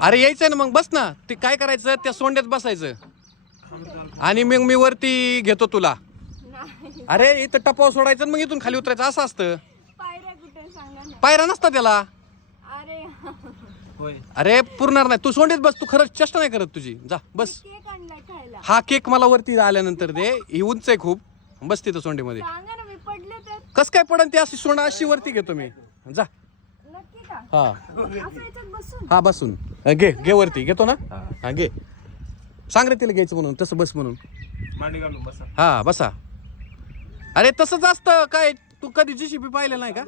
अरे यायचंय ना मग बस ना. ते काय करायचं त्या सोंड्यात बसायचं आणि मग मी वरती घेतो तुला. अरे इथं टपाव सोडायचं मग इथून खाली उतरायचं असं असतं. पायऱ्या नसता त्याला. अरे पुरणार नाही. तू सोंडीत बस. तू खरंच चेष्टा नाही करत तुझी. जा बस. हा केक मला वरती आल्यानंतर दे. ही उंच आहे खूप. बस तिथं सोंडीमध्ये. कस काय पडन ते अशी सोंड अशी वरती घेतो मी. जा. हा हा बसून घे घे वरती घेतो ना. हा घे. सांग रे तिला घ्यायचं म्हणून तसं बस म्हणून. मांडी घालून बसा. हा बसा. अरे तसंच असतं काय. तू कधी जीसीबी पाहिलं नाही का.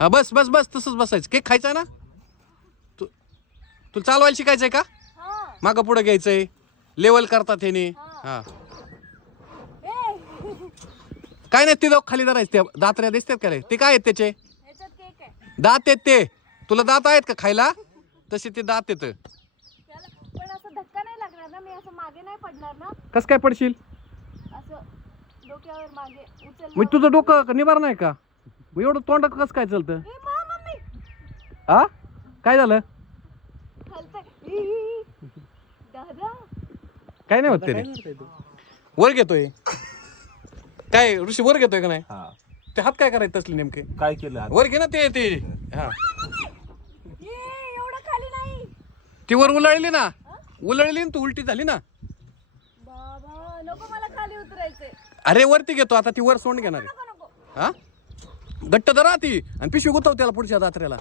हा बस बस बस तसंच बसायचं. केक खायचा ना. तुला चालवायला शिकायचंय का. मागं पुढं घ्यायचंय. लेवल करतात हे. हा काय नाही. ते लोक खाली धरायचं. त्या दात्र्या दिसतात का रे. ते काय आहेत त्याचे दात आहेत ते. तुला दात आहेत का खायला. तसे ते दात येत. कस काय पडशील. मग तुझं डोकं निवार नाही का. एवढं तोंड कसं काय चालतं. हा काय झालं. काय नाही होत ते. वर घेतोय काय ऋषी वर घेतोय का नाही. ते हात काय करायचं तसले नेमके. काय केलं वर घे ना ते. हा ती वर उलळली ना. उलळली तू उलटी झाली ना. अरे वरती घेतो आता. ती वर सोंड घेणार आहे. हा घट्ट धरा ती आणि पिशवी गुतव त्याला पुढच्या दात्र्याला.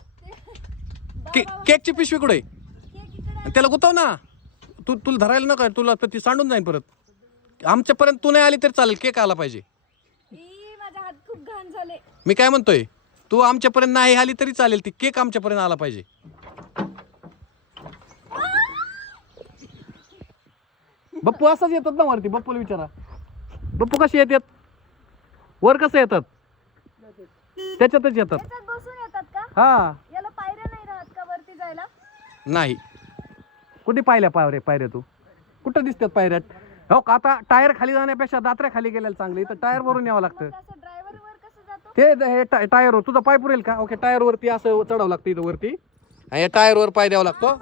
केकची पिशवी कुठे त्याला गुतव ना. तुला धरायला नका. तुला ती सांडून जाईल परत. आमच्यापर्यंत तू नाही आली तरी चालेल. केक आला पाहिजे. मी काय म्हणतोय. तू आमच्यापर्यंत नाही आली तरी चालेल. ती केक आमच्यापर्यंत आला पाहिजे. बप्पू असाच येतात ना वरती. बप्पूला विचारा. बप्पू कसे येतात वर. कसं येतात त्याच्यातच येतात. हा नाही कुठे पाहिल्या पायऱ्या तू. कुठं दिसतात पायऱ्यात. हो का आता टायर खाली जाण्यापेक्षा दात्र्या खाली गेलेलं चांगलं. इथं टायर वरून यावं लागतं. ते टायर वर तुझा पाय पुरेल का. ओके टायर वरती असं चढावं लागतं इथं वरती. आणि टायर वर पाय द्यावा लागतो.